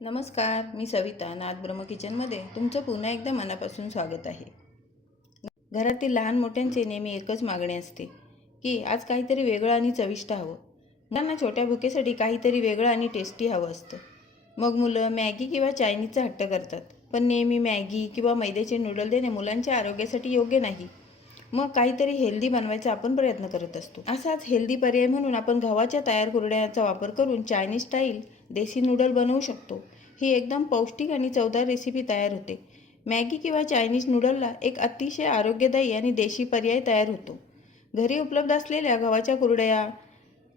नमस्कार, मी सविता नाथ ब्रह्म किचनमध्ये तुमचं पुन्हा एकदा मनापासून स्वागत आहे. घरातील लहान मोठ्यांचे नेहमी एकच मागणी असते की आज काहीतरी वेगळं आणि चविष्ट हवं. मुलांना छोट्या भुकेसाठी काहीतरी वेगळं आणि टेस्टी हवं असतं. मग मुलं मॅगी किंवा चायनीजचा हट्ट करतात. पण नेहमी मॅगी किंवा मैद्याचे नूडल देणे मुलांच्या आरोग्यासाठी योग्य नाही. मग काहीतरी हेल्दी बनवायचा आपण प्रयत्न करत असतो. असाच हेल्दी पर्याय म्हणून आपण गव्हाच्या तयार कुरडयाचा वापर करून चायनीज स्टाईल देसी नूडल बनवू शकतो. ही एकदम पौष्टिक आणि चवदार रेसिपी तयार होते. मॅगी किंवा चायनीज नूडलला एक अतिशय आरोग्यदायी आणि देशी पर्याय तयार होतो. घरी उपलब्ध असलेल्या गव्हाच्या कुरडया,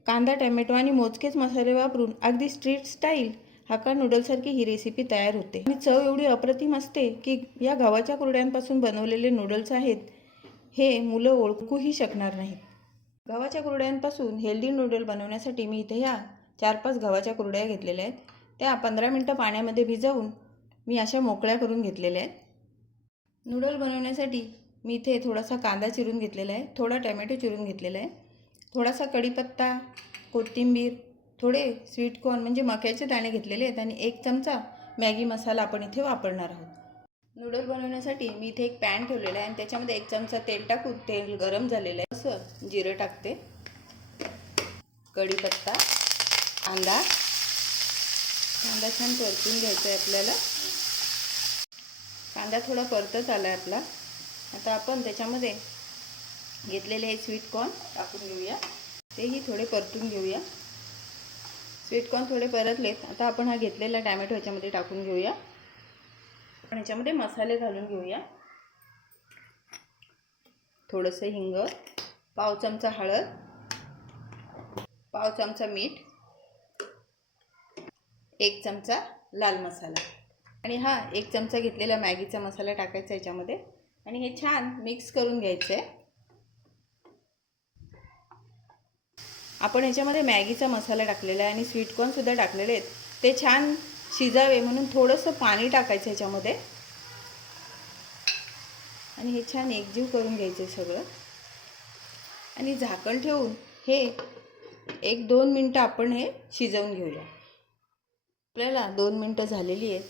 कांदा, टोमॅटो आणि मोजकेच मसाले वापरून अगदी स्ट्रीट स्टाईल हक्का नूडलसारखी ही रेसिपी तयार होते. आणि चव एवढी अप्रतिम असते की या गव्हाच्या कुरड्यांपासून बनवलेले नूडल्स आहेत हे मुलं ओळखूही शकणार नाहीत. गव्हाच्या कुरड्यांपासून हेल्दी नूडल बनवण्यासाठी मी इथे ह्या 4-5 गव्हाच्या कुरड्या घेतलेल्या आहेत. त्या 15 मिनटं पाण्यामध्ये भिजवून मी अशा मोकळ्या करून घेतलेल्या आहेत. नूडल बनवण्यासाठी मी इथे थोडासा कांदा चिरून घेतलेला आहे, थोडा टोमॅटो चिरून घेतलेला आहे, थोडासा कढीपत्ता, कोथिंबीर, थोडे स्वीट कॉर्न म्हणजे मक्याचे दाणे घेतलेले आहेत आणि 1 चमचा मॅगी मसाला आपण इथे वापरणार आहोत. नूडल बनवण्यासाठी मी इथे एक पॅन ठेवलेला आहे आणि त्याच्यामध्ये 1 चमचा तेल टाकून तेल गरम झालेलं आहे. असं जिरं टाकते, कढीपत्ता, कांदा छान परतून घ्यायचा आहे आपल्याला. कांदा थोडा परतत आला आहे आपला. आता आपण त्याच्यामध्ये घेतलेले हे स्वीट कॉर्न टाकून घेऊया. तेही थोडे परतून घेऊया. स्वीट कॉर्न थोडे परतलेत. आता आपण हा घेतलेला टोमॅटो ह्याच्यामध्ये टाकून घेऊया. आपण ह्याच्यामध्ये मसाले घालून घेऊया. थोडंसं हिंग, पाव चमचा हळद, पाव चमचा मीठ, 1 चमचा लाल मसाला आणि हा 1 चमचा घेतलेला मॅगीचा मसाला टाकायचा याच्यामध्ये आणि हे छान मिक्स करून घ्यायचं आहे. आपण याच्यामध्ये मॅगीचा मसाला टाकलेला आहे आणि स्वीट कॉर्नसुद्धा टाकलेले आहेत. ते छान शिजावे म्हणून थोडंसं पाणी टाकायचं ह्याच्यामध्ये आणि हे छान एकजीव करून घ्यायचं सगळं आणि झाकण ठेवून हे 1-2 मिनटं आपण हे शिजवून घेऊया. आपल्याला 2 मिनटं झालेली आहेत.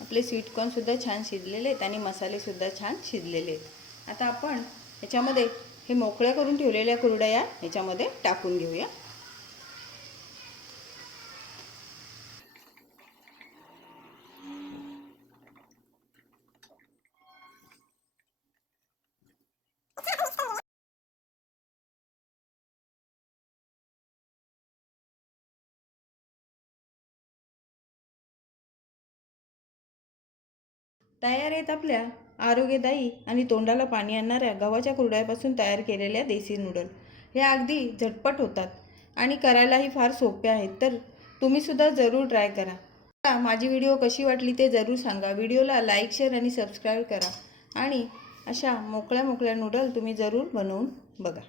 आपले स्वीट कॉर्नसुद्धा छान शिजलेले आहेत आणि मसालेसुद्धा छान शिजलेले आहेत. आता आपण ह्याच्यामध्ये हे मोकळ्या करून ठेवलेल्या कुरडया ह्याच्यामध्ये टाकून घेऊया. तयार आहेत आपल्या आरोग्यदायी आणि तोंडाला पाणी आणणाऱ्या गव्हाच्या कुरड्यापासून तयार केलेल्या देसी नूडल. हे अगदी झटपट होतात आणि करायलाही फार सोपे आहेत. तर तुम्हीसुद्धा जरूर ट्राय करा. माझी व्हिडिओ कशी वाटली ते जरूर सांगा. व्हिडिओला लाईक, शेअर आणि सबस्क्राईब करा आणि अशा मोकळ्या नूडल तुम्ही जरूर बनवून बघा.